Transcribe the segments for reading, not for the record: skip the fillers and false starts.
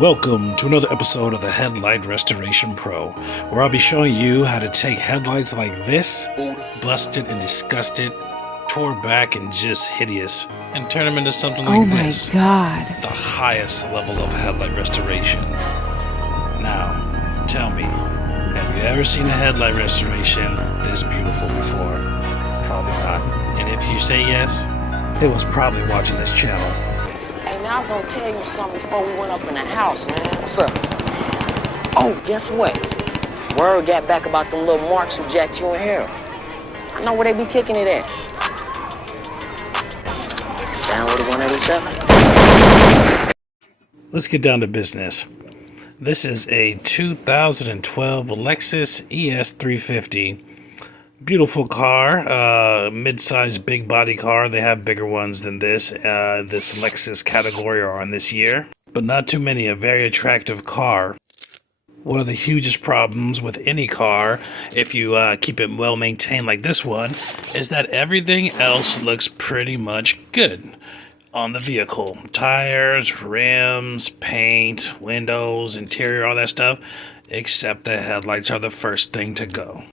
Welcome to another episode of the Headlight Restoration Pro, where I'll be showing you how to take headlights like this, busted and disgusted, tore back and just hideous, and turn them into something like this. Oh my God. The highest level of headlight restoration. Now, tell me, have you ever seen a headlight restoration this beautiful before? Probably not. And if you say yes, it was probably watching this channel. I was gonna tell you something before we went up in the house, man. What's up? Oh, guess what? Word got back about them little marks who jacked you in here. I know where they be kicking it at. Down with the 187? Let's get down to business. This is a 2012 Lexus ES 350. Beautiful car, mid-size, big body car. They have bigger ones than this. This Lexus category are on this year, but not too many. A very attractive car. One of the hugest problems with any car, if you keep it well maintained like this one, is that everything else looks pretty much good on the vehicle. Tires, rims, paint, windows, interior, all that stuff, except the headlights are the first thing to go.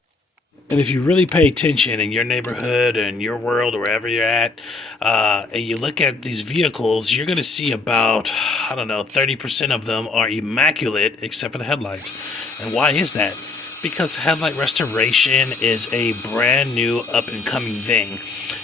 And if you really pay attention in your neighborhood and your world or wherever you're at, and you look at these vehicles, you're going to see about, 30% of them are immaculate except for the headlights. And why is that? Because headlight restoration is a brand new up and coming thing.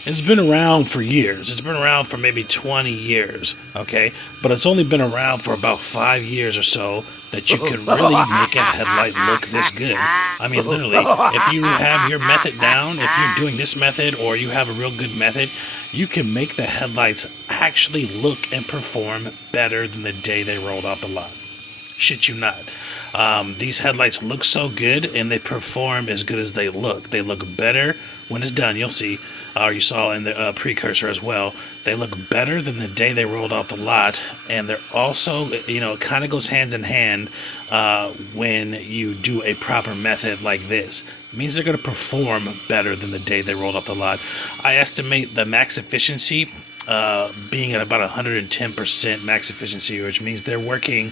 It's been around for years. It's been around for maybe 20 years, okay? But it's only been around for about 5 years or so that you can really make a headlight look this good. I mean, literally, if you have your method down, if you're doing this method or you have a real good method, you can make the headlights actually look and perform better than the day they rolled off the lot. Shit you not. These headlights look so good and they perform as good as they look. They look better when it's done. You'll see, or you saw in the precursor as well. They look better than the day they rolled off the lot, and they're also, it kind of goes hands in hand when you do a proper method like this. It means they're going to perform better than the day they rolled off the lot. I estimate the max efficiency being at about 110% max efficiency, which means they're working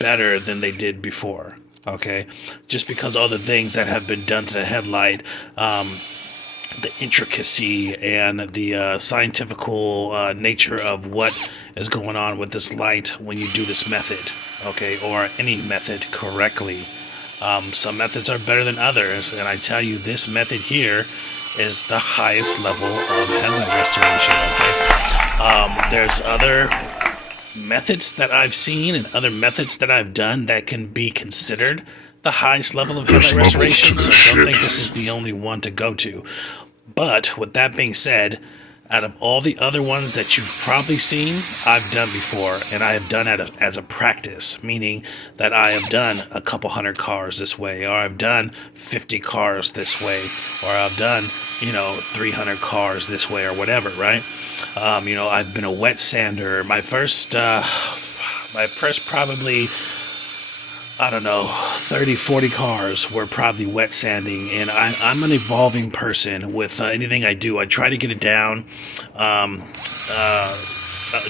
better than they did before, okay? Just because all the things that have been done to the headlight, the intricacy and the scientifical nature of what is going on with this light when you do this method, okay, or any method correctly. Some methods are better than others, and I tell you, this method here is the highest level of headlight restoration, okay? There's other methods that I've seen and other methods that I've done that can be considered the highest level of headlight restoration, so don't think this is the only one to go to. But with that being said, out of all the other ones that you've probably seen, I've done before, and I have done it as a practice, meaning that I have done a couple hundred cars this way, or I've done 50 cars this way, or I've done 300 cars this way, or whatever, right? I've been a wet sander. My first probably, 30, 40 cars were probably wet sanding, and I'm an evolving person with anything I do. I try to get it down. I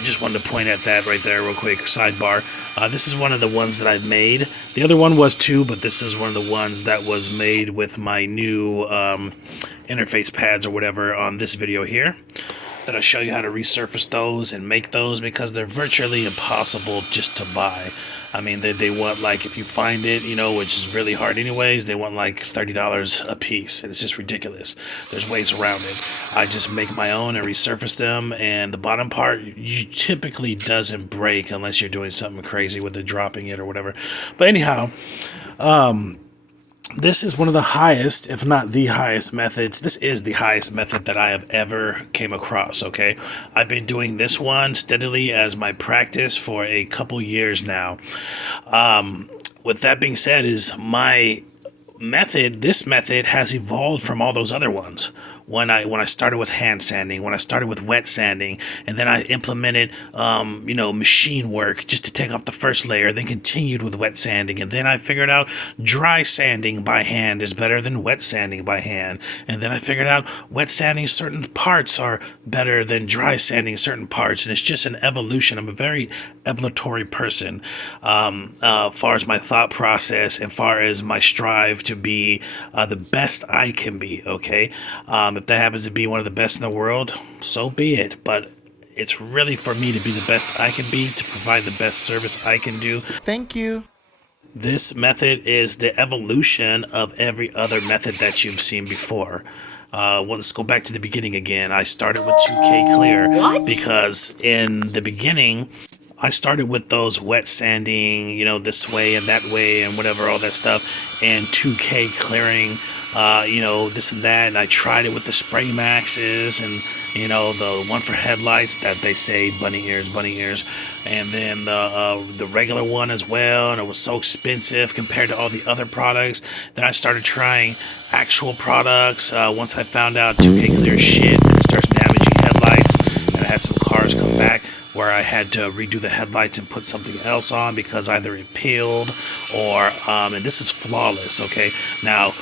just wanted to point at that right there real quick, sidebar. This is one of the ones that I've made. The other one was too, but this is one of the ones that was made with my new interface pads or whatever on this video here. That I'll show you how to resurface those and make those, because they're virtually impossible just to buy. I mean, they want, like, if you find it, which is really hard anyways, they want like $30 a piece, and it's just ridiculous. There's ways around it. I just make my own and resurface them, and the bottom part typically doesn't break unless you're doing something crazy with it, dropping it or whatever. But anyhow, this is one of the highest, if not the highest methods. This is the highest method that I have ever came across, okay? I've been doing this one steadily as my practice for a couple years now. With that being said, is my method, this method has evolved from all those other ones. when I started with hand sanding, when I started with wet sanding, and then I implemented machine work just to take off the first layer, then continued with wet sanding, and then I figured out dry sanding by hand is better than wet sanding by hand, and then I figured out wet sanding certain parts are better than dry sanding certain parts, and it's just an evolution. I'm a very evolutionary person, as far as my thought process and far as my strive to be the best I can be. Okay, if that happens to be one of the best in the world, so be it. But it's really for me to be the best I can be, to provide the best service I can do. Thank you. This method is the evolution of every other method that you've seen before. Well, let's go back to the beginning again. I started with 2K clear because in the beginning, I started with those wet sanding, this way and that way and whatever, all that stuff, and 2K clearing, this and that. And I tried it with the spray maxes and, the one for headlights that they say bunny ears, and then the regular one as well. And it was so expensive compared to all the other products. Then I started trying actual products. Once I found out 2K clear shit, it starts damaging headlights, and I had some cars come back where I had to redo the headlights and put something else on because either it peeled or, and this is flawless, okay? Now,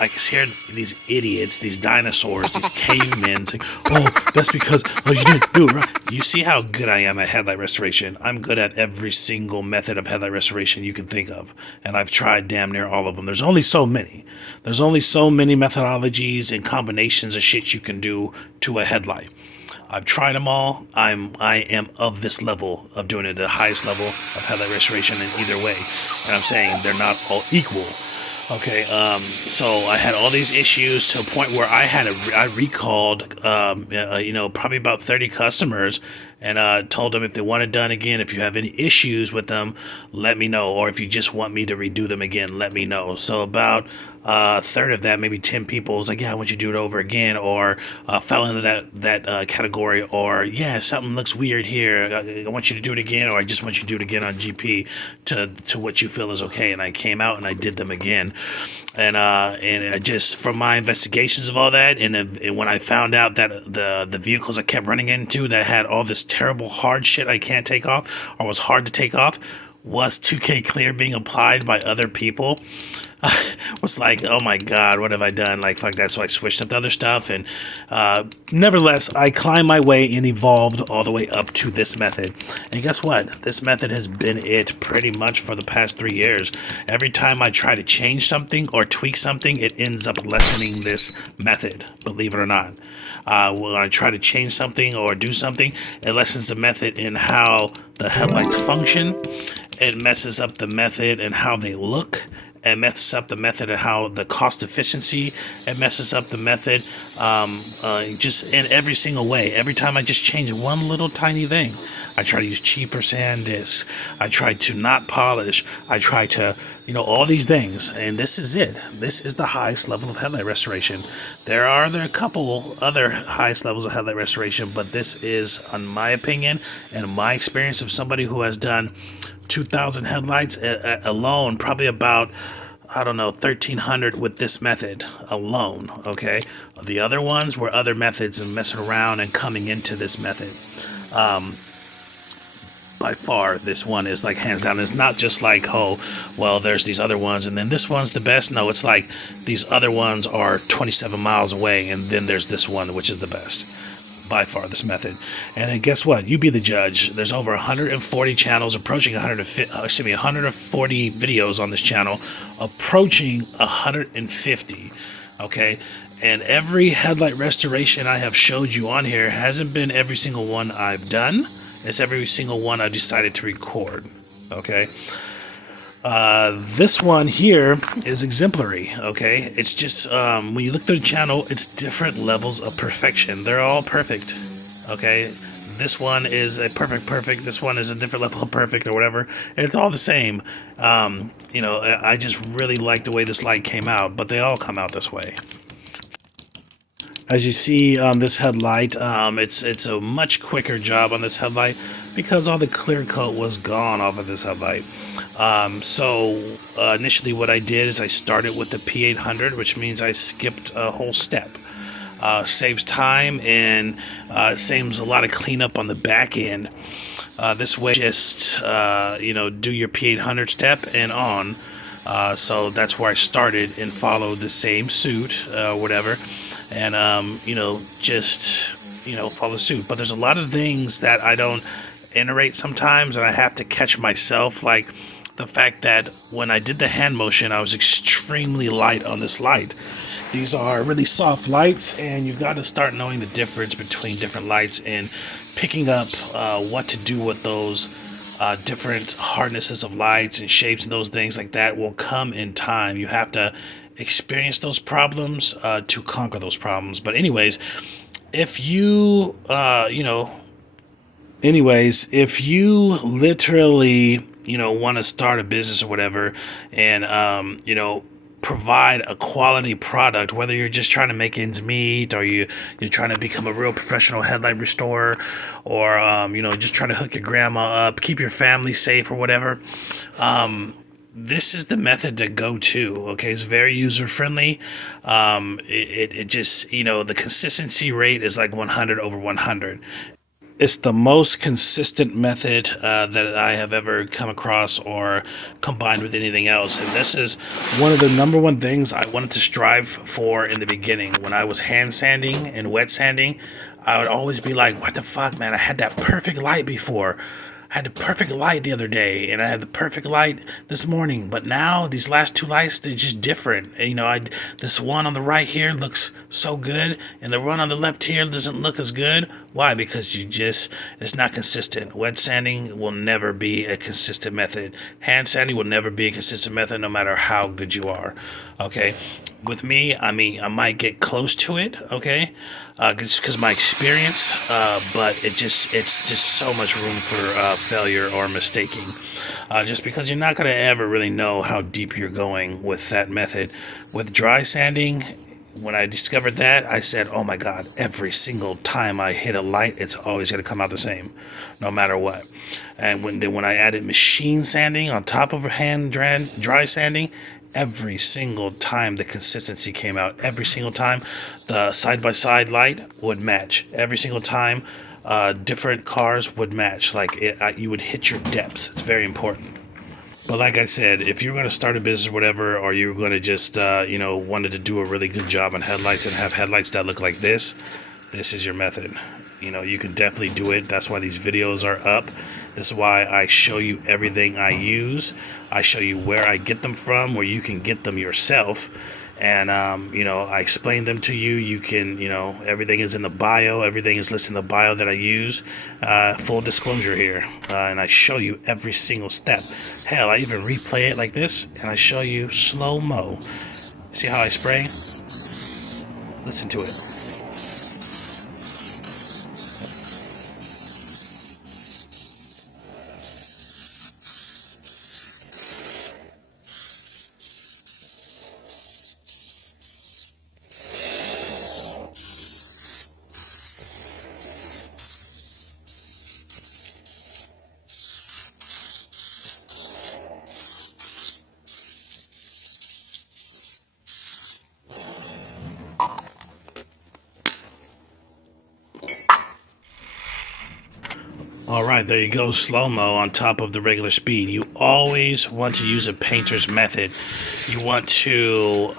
I can hear these idiots, these dinosaurs, these cavemen saying, oh, that's because, you didn't do it right. You see how good I am at headlight restoration. I'm good at every single method of headlight restoration you can think of, and I've tried damn near all of them. There's only so many. There's only so many methodologies and combinations of shit you can do to a headlight. I've tried them all. I am of this level of doing it, the highest level of headlight restoration in either way. And I'm saying they're not all equal. Okay, so I had all these issues to a point where I recalled, probably about 30 customers, and told them if they want it done again, if you have any issues with them, let me know. Or if you just want me to redo them again, let me know. So about a third of that, maybe 10 people was like, yeah, I want you to do it over again, or fell into that category, or yeah, something looks weird here, I want you to do it again, or I just want you to do it again on GP to what you feel is okay. And I came out and I did them again, and I just, from my investigations of all that, and when I found out that the vehicles I kept running into that had all this terrible hard shit I can't take off, or was hard to take off, was 2K clear being applied by other people, was like, oh my god, what have I done? Like, fuck that. So I switched up to other stuff, and nevertheless, I climbed my way and evolved all the way up to this method. And guess what? This method has been it pretty much for the past 3 years. Every time I try to change something or tweak something, it ends up lessening this method, believe it or not. When I try to change something or do something, it lessens the method in how the headlights function. It messes up the method and how they look. It messes up the method and how the cost efficiency. It messes up the method just in every single way. Every time I just change one little tiny thing, I try to use cheaper sand discs. I try to not polish. I try to, all these things. And this is it. This is the highest level of headlight restoration. There are a couple other highest levels of headlight restoration, but this is, in my opinion, and my experience of somebody who has done 2,000 headlights alone, probably about, 1,300 with this method alone, okay? The other ones were other methods and messing around and coming into this method. By far, this one is like hands down. It's not just like, oh, well, there's these other ones and then this one's the best. No, it's like these other ones are 27 miles away and then there's this one, which is the best. By far, this method. And then guess what? You be the judge. There's over 140 channels, approaching 140 videos on this channel, approaching 150. Okay, and every headlight restoration I have showed you on here hasn't been every single one I've done. It's every single one I decided to record. Okay. This one here is exemplary, okay? It's just, when you look through the channel, it's different levels of perfection. They're all perfect, okay? This one is a perfect. This one is a different level of perfect or whatever. And it's all the same. I just really like the way this light came out, but they all come out this way. As you see on this headlight, it's a much quicker job on this headlight because all the clear coat was gone off of this headlight. Initially what I did is I started with the P800, which means I skipped a whole step. Saves time, and saves a lot of cleanup on the back end. This way, just do your P800 step and on. So that's where I started and followed the same suit, whatever, and just follow suit. But there's a lot of things that I don't iterate sometimes, and I have to catch myself, like the fact that when I did the hand motion, I was extremely light on this light. These are really soft lights, and you got to start knowing the difference between different lights and picking up what to do with those different hardnesses of lights and shapes, and those things like that will come in time. You have to experience those problems to conquer those problems. But anyways, if you if you literally want to start a business or whatever, and provide a quality product, whether you're just trying to make ends meet, or you're trying to become a real professional headlight restorer, or just trying to hook your grandma up, keep your family safe or whatever, this is the method to go to. Okay, it's very user friendly. It just the consistency rate is like 100 over 100. It's the most consistent method that I have ever come across or combined with anything else. And this is one of the number one things I wanted to strive for in the beginning. When I was hand sanding and wet sanding, I would always be like, what the fuck, man? I had that perfect light before. I had the perfect light the other day, and I had the perfect light this morning. But now these last two lights, they're just different. And, this one on the right here looks so good, and the one on the left here doesn't look as good. Why? Because it's not consistent. Wet sanding will never be a consistent method. Hand sanding will never be a consistent method, no matter how good you are. Okay. With me, I mean, I might get close to it, okay, just because my experience, but it's just so much room for failure or mistaking, just because you're not going to ever really know how deep you're going with that method. With dry sanding, when I discovered that, I said, oh my God, every single time I hit a light, it's always going to come out the same, no matter what. And when I added machine sanding on top of hand dry sanding, every single time the consistency came out. Every single time the side-by-side light would match. Every single time different cars would match. Like you would hit your depths. It's very important. But like I said, if you're going to start a business or whatever, or you're going to just wanted to do a really good job on headlights and have headlights that look like this is your method. You can definitely do it. That's why these videos are up. This is why I show you everything I use. I show you where I get them from, where you can get them yourself. And, I explain them to you. You can, everything is in the bio. Everything is listed in the bio that I use. Full disclosure here. And I show you every single step. Hell, I even replay it like this, and I show you slow-mo. See how I spray? Listen to it. Alright, there you go, slow-mo on top of the regular speed. You always want to use a painter's method. You want to,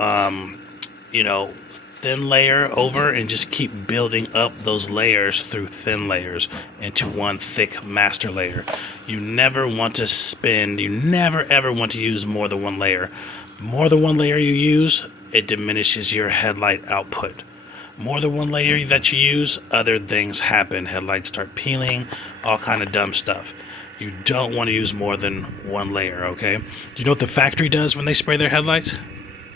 thin layer over and just keep building up those layers through thin layers into one thick master layer. You never want to you never ever want to use more than one layer. More than one layer you use, it diminishes your headlight output. More than one layer that you use, other things happen. Headlights start peeling, all kind of dumb stuff. You don't want to use more than one layer, okay? Do you know what the factory does when they spray their headlights?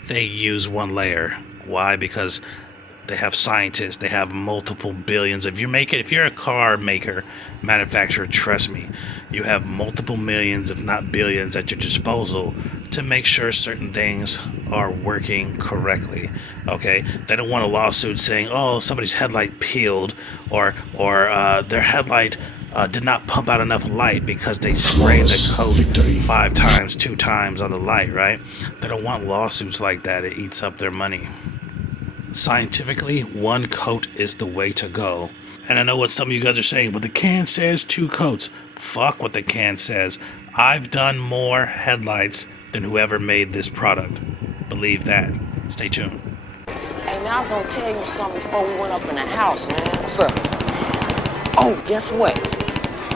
They use one layer. Why? Because they have scientists. They have multiple billions. If you're a car maker, manufacturer, trust me, you have multiple millions, if not billions, at your disposal to make sure certain things are working correctly. Okay, they don't want a lawsuit saying, "Oh, somebody's headlight peeled," or their headlight did not pump out enough light because they sprayed the coat 5 times, 2 times on the light. Right? They don't want lawsuits like that. It eats up their money. Scientifically, one coat is the way to go. And I know what some of you guys are saying, but the can says 2 coats. Fuck what the can says. I've done more headlights than whoever made this product. Believe that. Stay tuned. Hey, man, I was gonna tell you something before we went up in the house, man. What's up? Oh, guess what?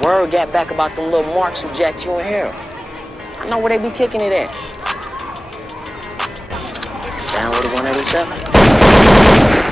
Word got back about them little marks who jacked you in here. I know where they be kicking it at. Down with the 187?